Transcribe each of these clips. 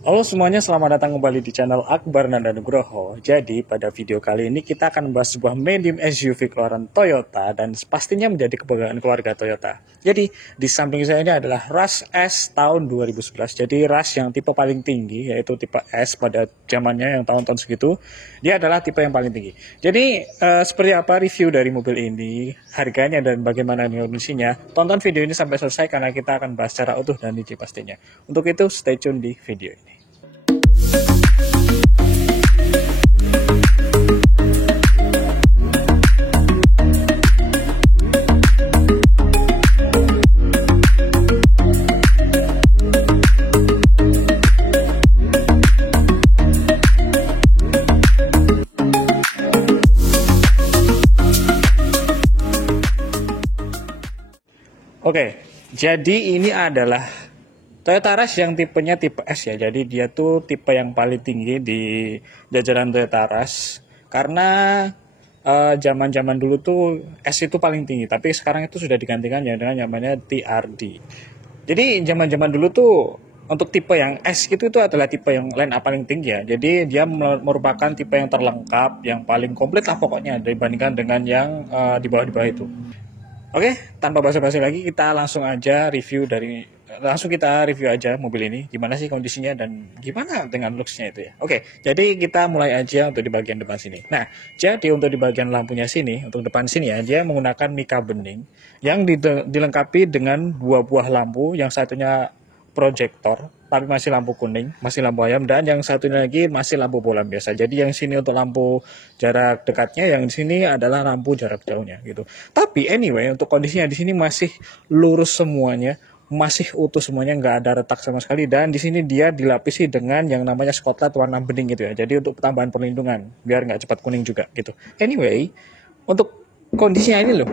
Halo semuanya, selamat datang kembali di channel Akbar Nanda Nugroho. Jadi pada video kali ini kita akan membahas sebuah medium SUV keluaran Toyota dan pastinya menjadi kebanggaan keluarga Toyota. Jadi di samping saya ini adalah Rush S tahun 2011. Jadi Rush yang tipe paling tinggi, yaitu tipe S pada zamannya yang tahun-tahun segitu, dia adalah tipe yang paling tinggi. Jadi seperti apa review dari mobil ini, harganya dan bagaimana kondisinya, tonton video ini sampai selesai karena kita akan bahas secara utuh dan rinci pastinya. Untuk itu stay tune di video ini. Oke, jadi ini adalah Toyota Rush yang tipenya tipe S ya. Jadi dia tuh tipe yang paling tinggi di jajaran Toyota Rush. Karena zaman-zaman dulu tuh S itu paling tinggi, tapi sekarang itu sudah digantikan ya dengan namanya TRD. Jadi zaman-zaman dulu tuh untuk tipe yang S itu adalah tipe yang line up paling tinggi ya. Jadi dia merupakan tipe yang terlengkap, yang paling komplit lah pokoknya dibandingkan dengan yang di bawah-bawah itu. Oke, tanpa basa-basi lagi kita langsung aja review aja mobil ini. Gimana sih kondisinya dan gimana dengan looks-nya itu ya. Oke, jadi kita mulai aja untuk di bagian depan sini. Nah, jadi untuk di bagian lampunya sini, untuk depan sini ya, dia menggunakan mika bening yang dilengkapi dengan dua buah lampu, yang satunya proyektor tapi masih lampu kuning, masih lampu ayam, dan yang satunya lagi masih lampu bola biasa. Jadi yang sini untuk lampu jarak dekatnya, yang di sini adalah lampu jarak jauhnya gitu. Tapi anyway, untuk kondisinya di sini masih lurus semuanya, masih utuh semuanya, nggak ada retak sama sekali. Dan di sini dia dilapisi dengan yang namanya spotlight warna bening gitu ya. Jadi untuk tambahan perlindungan biar nggak cepat kuning juga gitu. Anyway, untuk kondisinya ini loh,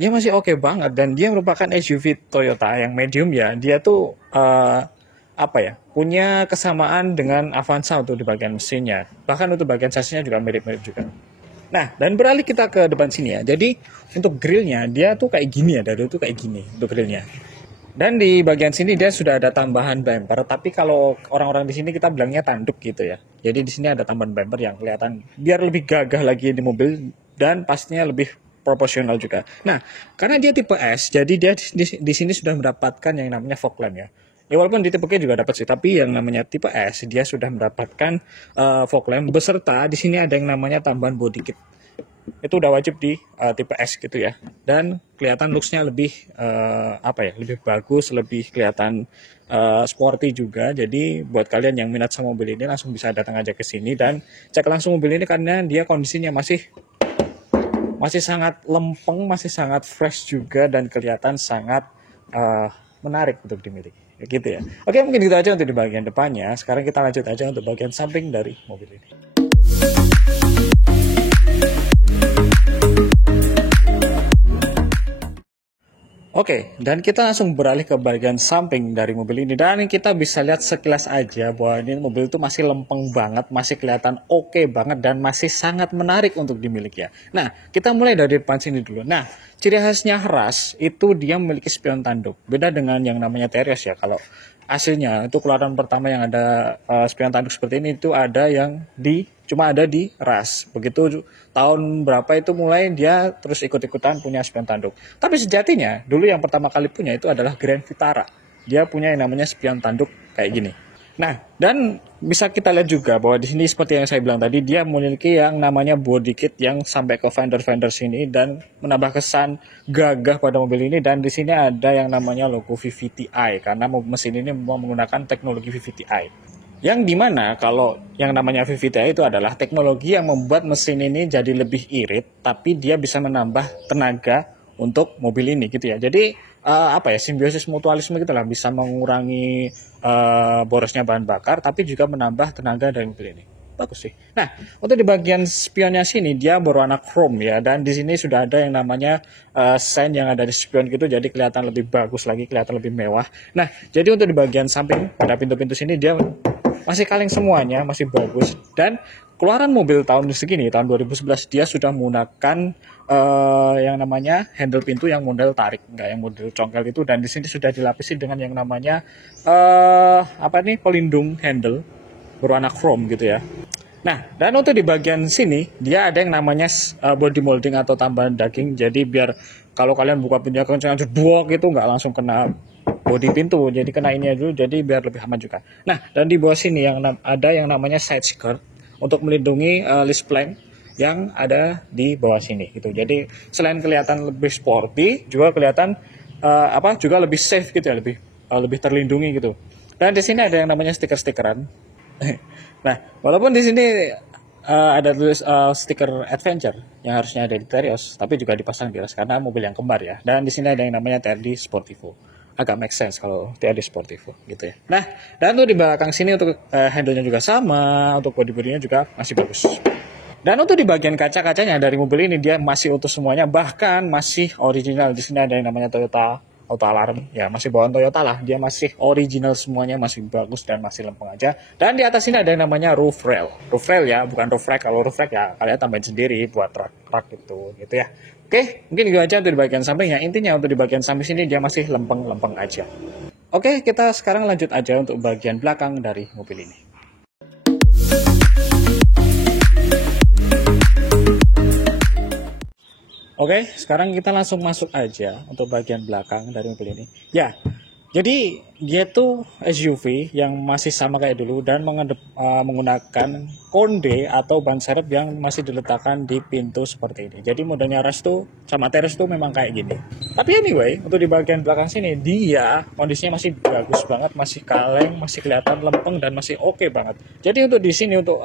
dia masih oke banget dan dia merupakan SUV Toyota yang medium ya. Dia tuh punya kesamaan dengan Avanza untuk di bagian mesinnya. Bahkan untuk bagian sasisnya juga mirip-mirip juga. Nah, dan beralih kita ke depan sini ya. Jadi untuk grillnya dia tuh kayak gini ya, dari itu kayak gini untuk grillnya. Dan di bagian sini dia sudah ada tambahan bumper, tapi kalau orang-orang di sini kita bilangnya tanduk gitu ya. Jadi di sini ada tambahan bumper yang kelihatan biar lebih gagah lagi di mobil dan pastinya lebih proporsional juga. Nah, karena dia tipe S, jadi dia di sini sudah mendapatkan yang namanya fog lamp ya. Ya walaupun di tipe G juga dapat sih, tapi yang namanya tipe S dia sudah mendapatkan fog lamp beserta di sini ada yang namanya tambahan body kit. Itu udah wajib di tipe S gitu ya. Dan kelihatan looks-nya lebih lebih bagus, lebih kelihatan sporty juga. Jadi buat kalian yang minat sama mobil ini langsung bisa datang aja ke sini dan cek langsung mobil ini karena dia kondisinya masih sangat lempeng, masih sangat fresh juga dan kelihatan sangat menarik untuk dimiliki. Gitu ya. Oke, mungkin gitu aja untuk di bagian depannya. Sekarang kita lanjut aja untuk bagian samping dari mobil ini. Oke, dan kita langsung beralih ke bagian samping dari mobil ini. Dan kita bisa lihat sekilas aja bahwa ini mobil itu masih lempeng banget, masih kelihatan oke banget, dan masih sangat menarik untuk dimiliki ya. Nah, kita mulai dari depan sini dulu. Nah, ciri khasnya Rush itu dia memiliki spion tanduk. Beda dengan yang namanya Terios ya. Kalau aslinya itu keluaran pertama yang ada spion tanduk seperti ini itu cuma ada di Rush. Begitu tahun berapa itu mulai dia terus ikut-ikutan punya spion tanduk. Tapi sejatinya dulu yang pertama kali punya itu adalah Grand Vitara. Dia punya yang namanya spion tanduk kayak gini. Nah, dan bisa kita lihat juga bahwa di sini seperti yang saya bilang tadi, dia memiliki yang namanya body kit yang sampai ke fender sini dan menambah kesan gagah pada mobil ini. Dan di sini ada yang namanya logo VVT-i karena mesin ini menggunakan teknologi VVT-i. Yang dimana kalau yang namanya VVT-i itu adalah teknologi yang membuat mesin ini jadi lebih irit, tapi dia bisa menambah tenaga untuk mobil ini gitu ya. Jadi simbiosis mutualisme gitu lah, bisa mengurangi borosnya bahan bakar, tapi juga menambah tenaga dari mobil ini. Bagus sih. Nah, untuk di bagian spionnya sini dia berwarna chrome ya, dan di sini sudah ada yang namanya sign yang ada di spion gitu, jadi kelihatan lebih bagus lagi, kelihatan lebih mewah. Nah, jadi untuk di bagian samping pada pintu-pintu sini dia masih kaleng semuanya, masih bagus. Dan keluaran mobil tahun segini, tahun 2011, dia sudah menggunakan yang namanya handle pintu yang model tarik, nggak yang model congkel itu. Dan di sini sudah dilapisi dengan yang namanya pelindung handle berwarna chrome gitu ya. Nah, dan untuk di bagian sini dia ada yang namanya body molding atau tambahan daging. Jadi biar kalau kalian buka pintunya kencang jedok itu nggak langsung kena body pintu, jadi kena ini dulu, jadi biar lebih aman juga. Nah, dan di bawah sini ada yang namanya side skirt untuk melindungi list plank yang ada di bawah sini gitu. Jadi selain kelihatan lebih sporty, juga kelihatan juga lebih safe gitu ya, lebih terlindungi gitu. Dan di sini ada yang namanya stiker-stikeran. Nah, walaupun di sini ada tulis stiker adventure yang harusnya ada di Terios, tapi juga dipasang di ras karena mobil yang kembar ya. Dan di sini ada yang namanya TRD Sportivo. Agak make sense kalau TRD Sportivo gitu ya. Nah, dan untuk di belakang sini untuk handle-nya juga sama, untuk body-bodinya juga masih bagus. Dan untuk di bagian kaca-kacanya dari mobil ini dia masih utuh semuanya, bahkan masih original. Di sini ada yang namanya Toyota Auto Alarm, ya masih bawaan Toyota lah, dia masih original semuanya, masih bagus dan masih lempeng aja. Dan di atas ini ada yang namanya roof rail ya, bukan roof rack. Kalau roof rack ya kalian tambahin sendiri buat rak gitu ya. Oke, mungkin gitu aja untuk di bagian sampingnya. Intinya untuk di bagian samping sini dia masih lempeng aja. Oke, kita sekarang lanjut aja untuk bagian belakang dari mobil ini. Oke, sekarang kita langsung masuk aja untuk bagian belakang dari mobil ini. Ya, jadi dia tuh SUV yang masih sama kayak dulu dan menggunakan konde atau ban serep yang masih diletakkan di pintu seperti ini. Jadi modenya Rush tuh sama Terus tuh memang kayak gini. Tapi anyway, untuk di bagian belakang sini dia kondisinya masih bagus banget, masih kaleng, masih kelihatan lempeng dan masih oke banget. Jadi untuk di sini untuk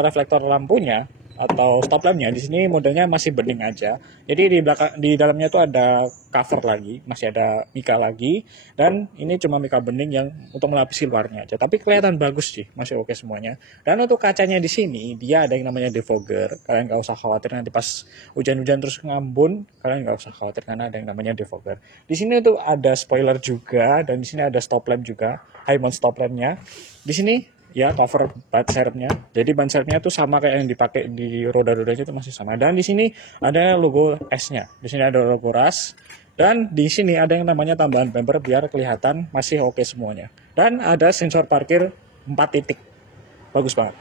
reflektor lampunya atau stop lampnya di sini modelnya masih bening aja. Jadi di dalamnya tuh ada cover lagi, masih ada mika lagi, dan ini cuma mika bening yang untuk melapisi luarnya aja. Tapi kelihatan bagus sih, masih oke semuanya. Dan untuk kacanya di sini dia ada yang namanya defogger. Kalian nggak usah khawatir nanti pas hujan-hujan terus ngambun, kalian nggak usah khawatir karena ada yang namanya defogger. Di sini tuh ada spoiler juga dan di sini ada stop lamp juga, high mount stop lampnya. Di sini ya cover ban serepnya. Jadi ban serepnya itu sama kayak yang dipakai di roda-rodanya itu masih sama. Dan di sini ada logo S-nya. Di sini ada logo Rush. Dan di sini ada yang namanya tambahan bumper biar kelihatan masih oke semuanya. Dan ada sensor parkir 4 titik. Bagus banget.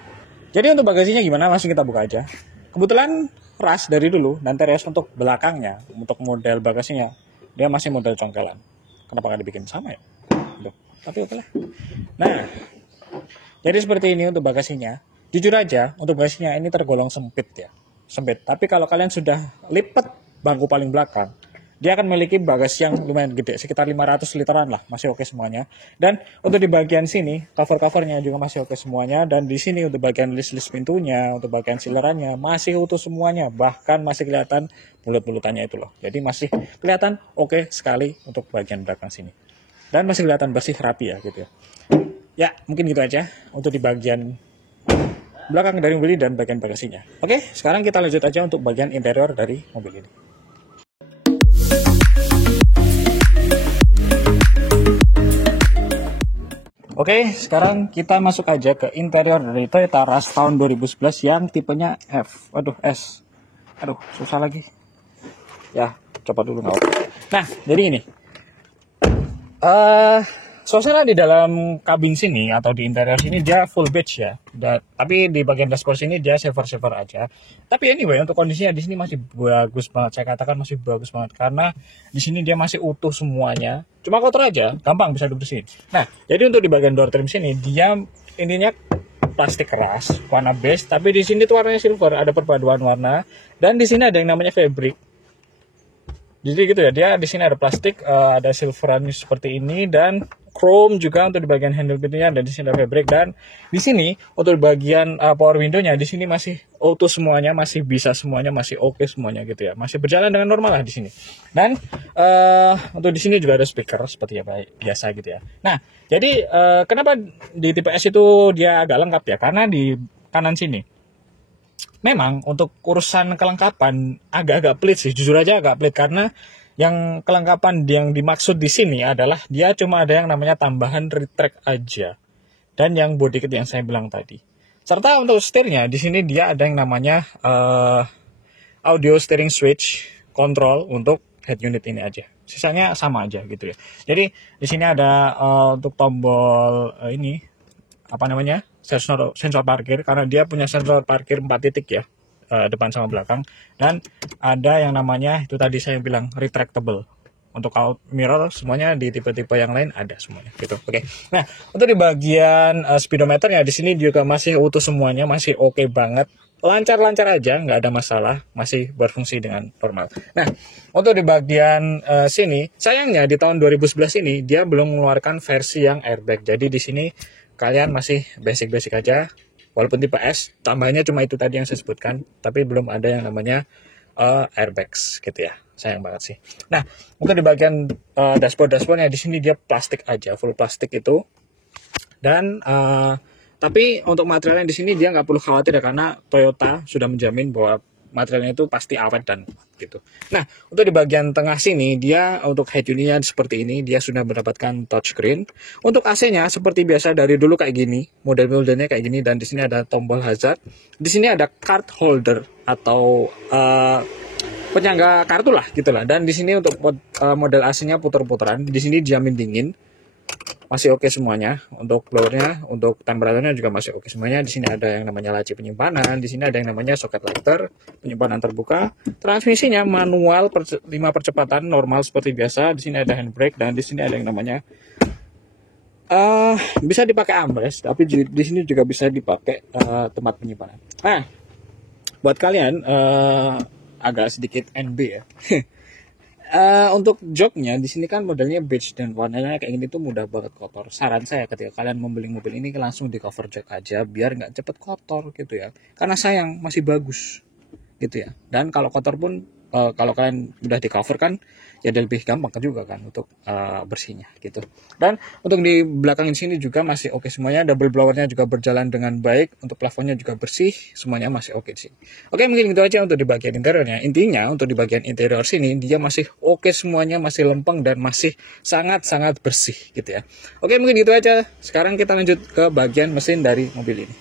Jadi untuk bagasinya gimana? Langsung kita buka aja. Kebetulan Rush dari dulu dan Terios untuk belakangnya, untuk model bagasinya dia masih model congkelan. Kenapa nggak dibikin sama ya? Tapi oke lah. Nah, jadi seperti ini untuk bagasinya. Jujur aja, untuk bagasinya ini tergolong sempit ya. Sempit. Tapi kalau kalian sudah lipat bangku paling belakang, dia akan memiliki bagasi yang lumayan gede, sekitar 500 literan lah, masih oke semuanya. Dan untuk di bagian sini, cover-covernya juga masih oke semuanya. Dan di sini untuk bagian list-list pintunya, untuk bagian silerannya, masih utuh semuanya. Bahkan masih kelihatan bulut-bulutannya itu loh. Jadi masih kelihatan oke sekali untuk bagian belakang sini. Dan masih kelihatan bersih, rapi ya gitu ya. Ya, mungkin gitu aja untuk di bagian belakang dari mobil ini dan bagian bagasinya. Oke, sekarang kita lanjut aja untuk bagian interior dari mobil ini. Oke, sekarang kita masuk aja ke interior dari Toyota Rush tahun 2011 yang tipenya F. S. Susah lagi. Ya, coba dulu nggak apa. Nah, jadi ini. Suasana di dalam kabin sini atau di interior sini dia full beige ya. Tapi di bagian dashboard sini dia silver aja. Tapi anyway untuk kondisinya di sini masih bagus banget. Saya katakan masih bagus banget karena di sini dia masih utuh semuanya. Cuma kotor aja, gampang bisa dibersihin. Nah, jadi untuk di bagian door trim sini dia intinya plastik keras, warna beige, tapi di sini tuh warnanya silver, ada perpaduan warna. Dan di sini ada yang namanya fabric. Jadi gitu ya, dia di sini ada plastik, ada silveran seperti ini dan chrome juga untuk di bagian handle pintunya, dan di sini ada fabric. Dan di sini untuk di bagian power window-nya di sini masih auto semuanya, masih bisa semuanya, masih oke semuanya gitu ya. Masih berjalan dengan normal lah di sini. Dan untuk di sini juga ada speaker seperti ya biasa gitu ya. Nah, jadi kenapa di tipe S itu dia agak lengkap ya? Karena di kanan sini memang untuk urusan kelengkapan agak-agak pelit sih, jujur aja agak pelit karena yang kelengkapan yang dimaksud di sini adalah dia cuma ada yang namanya tambahan retract aja dan yang body kit yang saya bilang tadi. Serta untuk setirnya di sini dia ada yang namanya audio steering switch control untuk head unit ini aja. Sisanya sama aja gitu ya. Jadi di sini ada untuk tombol ini apa namanya? Sensor parkir, karena dia punya sensor parkir 4 titik ya. Depan sama belakang, dan ada yang namanya itu tadi saya bilang retractable. Untuk out mirror semuanya di tipe-tipe yang lain ada semuanya gitu. Oke. Nah, untuk di bagian speedometernya di sini juga masih utuh semuanya, masih oke banget. Lancar-lancar aja, nggak ada masalah, masih berfungsi dengan normal. Nah, untuk di bagian sini, sayangnya di tahun 2011 ini dia belum mengeluarkan versi yang airbag. Jadi di sini kalian masih basic-basic aja. Walaupun tipe S, tambahnya cuma itu tadi yang saya sebutkan, tapi belum ada yang namanya airbags gitu ya. Sayang banget sih. Nah, untuk di bagian dashboardnya di sini dia plastik aja, full plastik itu. Dan tapi untuk materialnya di sini dia nggak perlu khawatir ya, karena Toyota sudah menjamin bahwa materialnya itu pasti awet dan gitu. Nah, untuk di bagian tengah sini dia untuk head unitnya seperti ini, dia sudah mendapatkan touchscreen. Untuk AC-nya seperti biasa dari dulu kayak gini, model-modelnya kayak gini, dan di sini ada tombol hazard. Di sini ada card holder atau penyangga kartu lah gitulah. Dan di sini untuk model AC-nya puter-puteran, di sini dijamin dingin. Masih oke semuanya. Untuk blowernya, untuk temperaturnya juga masih oke semuanya. Di sini ada yang namanya laci penyimpanan, di sini ada yang namanya soket lighter, penyimpanan terbuka. Transmisinya manual 5 percepatan normal seperti biasa. Di sini ada handbrake, dan di sini ada yang namanya bisa dipakai armrest, tapi di sini juga bisa dipakai tempat penyimpanan. Nah, buat kalian agak sedikit NB ya. Untuk joknya di sini kan modelnya beige dan warnanya kayak gini tuh mudah banget kotor. Saran saya ketika kalian membeli mobil ini langsung di cover jok aja biar nggak cepet kotor gitu ya. Karena sayang masih bagus gitu ya. Dan kalau kotor pun kalau kalian udah di cover kan ya lebih gampang juga kan untuk bersihnya gitu. Dan untuk di belakang sini juga masih oke semuanya. Double blowernya juga berjalan dengan baik. Untuk plafonnya juga bersih, semuanya masih oke sih. Oke, mungkin gitu aja untuk di bagian interiornya. Intinya untuk di bagian interior sini dia masih oke semuanya, masih lempeng dan masih sangat-sangat bersih gitu ya. Oke, mungkin gitu aja. Sekarang kita lanjut ke bagian mesin dari mobil ini.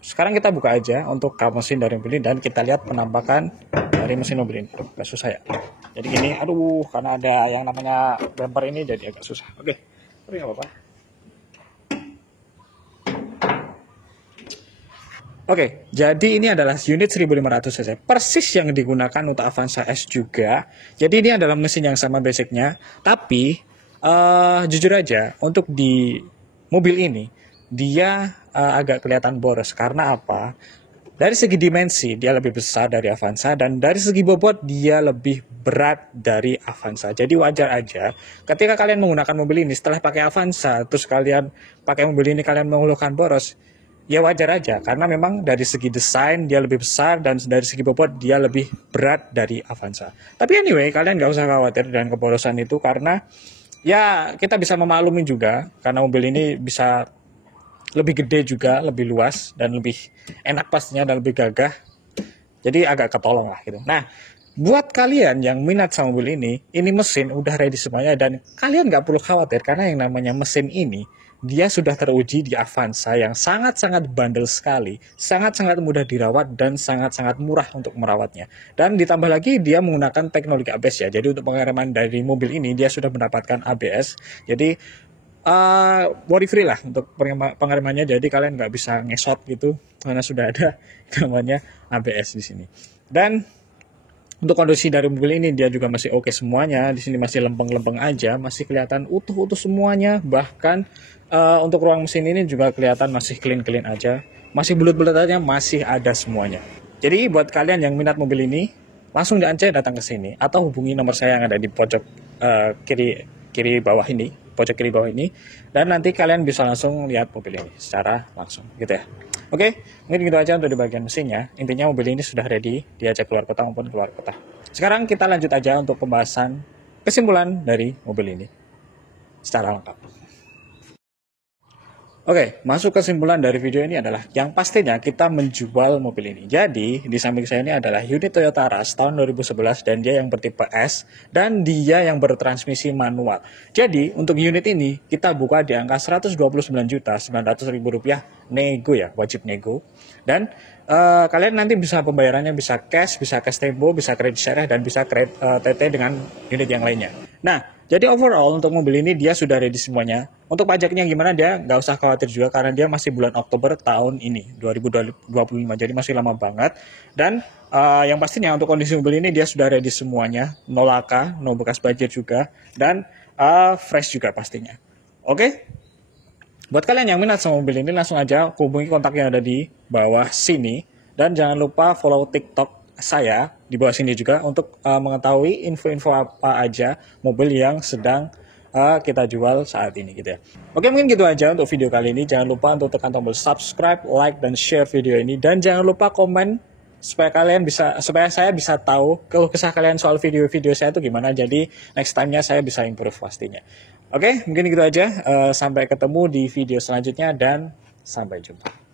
Sekarang kita buka aja untuk kap mesin dari mobil ini dan kita lihat penampakan dari mesin mobil ini. Agak susah ya. Jadi gini, aduh, karena ada yang namanya bumper ini jadi agak susah. Oke, tapi nggak apa-apa. Oke, jadi ini adalah unit 1500 cc, persis yang digunakan untuk Avanza S juga. Jadi ini adalah mesin yang sama basicnya, tapi jujur aja untuk di mobil ini dia agak kelihatan boros. Karena apa? Dari segi dimensi dia lebih besar dari Avanza, dan dari segi bobot dia lebih berat dari Avanza. Jadi wajar aja ketika kalian menggunakan mobil ini setelah pakai Avanza, terus kalian pakai mobil ini kalian mengeluhkan boros. Ya wajar aja, karena memang dari segi desain dia lebih besar dan dari segi bobot dia lebih berat dari Avanza. Tapi anyway, kalian nggak usah khawatir dengan keborosan itu, karena ya kita bisa memaklumi juga, karena mobil ini bisa lebih gede juga, lebih luas, dan lebih enak pastinya, dan lebih gagah. Jadi agak ketolong lah gitu. Nah, buat kalian yang minat sama mobil ini mesin udah ready semuanya, dan kalian nggak perlu khawatir, karena yang namanya mesin ini, dia sudah teruji di Avanza yang sangat-sangat bandel sekali, sangat-sangat mudah dirawat, dan sangat-sangat murah untuk merawatnya. Dan ditambah lagi dia menggunakan teknologi ABS ya, jadi untuk pengereman dari mobil ini dia sudah mendapatkan ABS, jadi worry free lah untuk pengeremannya, jadi kalian nggak bisa ngesot gitu karena sudah ada namanya ABS di sini. Dan untuk kondisi dari mobil ini dia juga masih oke semuanya, di sini masih lempeng-lempeng aja, masih kelihatan utuh-utuh semuanya. Bahkan untuk ruang mesin ini juga kelihatan masih clean-clean aja, masih bulat-bulat aja, masih ada semuanya. Jadi buat kalian yang minat mobil ini langsung aja datang ke sini atau hubungi nomor saya yang ada di pojok kiri bawah ini, pojok kiri bawah ini, dan nanti kalian bisa langsung lihat mobil ini secara langsung gitu ya. Oke, mungkin gitu aja untuk di bagian mesinnya. Intinya mobil ini sudah ready diajak keluar kota maupun keluar kota. Sekarang kita lanjut aja untuk pembahasan kesimpulan dari mobil ini secara lengkap. Oke, masuk kesimpulan dari video ini adalah yang pastinya kita menjual mobil ini. Jadi, di samping saya ini adalah unit Toyota Rush tahun 2011 dan dia yang bertipe S dan dia yang bertransmisi manual. Jadi, untuk unit ini kita buka di angka 129.900.000 rupiah nego ya, wajib nego. Dan kalian nanti bisa pembayarannya bisa cash tempo, bisa kredit share dan bisa kredit TT dengan unit yang lainnya. Nah, jadi overall untuk mobil ini dia sudah ready semuanya. Untuk pajaknya gimana dia nggak usah khawatir juga karena dia masih bulan Oktober tahun ini 2025, jadi masih lama banget. Dan yang pastinya untuk kondisi mobil ini dia sudah ready semuanya, no laka, no bekas banjir juga, dan fresh juga pastinya. Oke? Buat kalian yang minat sama mobil ini langsung aja hubungi kontak yang ada di bawah sini. Dan jangan lupa follow TikTok saya di bawah sini juga untuk mengetahui info-info apa aja mobil yang sedang kita jual saat ini gitu ya. Oke, mungkin gitu aja untuk video kali ini. Jangan lupa untuk tekan tombol subscribe, like, dan share video ini. Dan jangan lupa komen supaya saya bisa tahu kalau kesah kalian soal video-video saya itu gimana. Jadi next time-nya saya bisa improve pastinya. Oke, mungkin gitu aja. Sampai ketemu di video selanjutnya dan sampai jumpa.